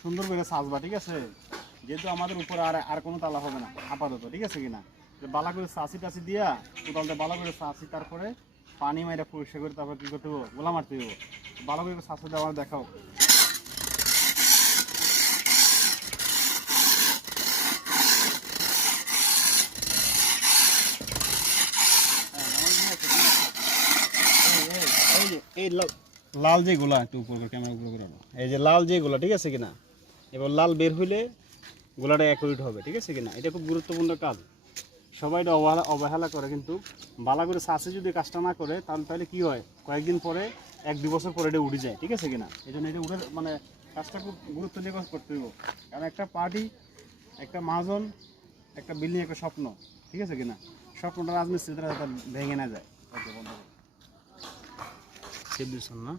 সুন্দর করে সাজবা, ঠিক আছে? যেহেতু আমাদের উপরে আর কোনো তালা হবে না আপাতত, ঠিক আছে কিনা? বালা করে চাষি টাচি দিয়া কোদালটা বালা করে চাষি, তারপরে পানি মাইরা পরিষ্কার করে তারপর কি করতে হবো, গোলা মারতে হবো। ভালো করে চাষি দেওয়া দেখাও। এই লাল যেগুলা একটু উপর করে ক্যামেরা উপর করে আনো, এই যে লাল যেগুলা, ঠিক আছে কিনা? এবার লাল বের হইলে গোলাটা অ্যাকুরেট হবে, ঠিক আছে কিনা? এটা খুব গুরুত্বপূর্ণ কাজ। সবাই এটা অবহেলা করে, কিন্তু বালা করে চাষে যদি কাজটা না করে তাহলে কি হয়, কয়েকদিন পরে 1-2 বছর পরে এটা উঠে যায়, ঠিক আছে কিনা? এই জন্য এটা উঠে মানে কাজটা খুব গুরুত্ব দিয়ে করতে হবে। কারণ একটা পার্টি, একটা মাজন, একটা বিল্ডিং, একটা স্বপ্ন, ঠিক আছে কিনা? স্বপ্নটা রাজমিস্ত্রিরা ভেঙে না যায়। ওকে বন্ধ না।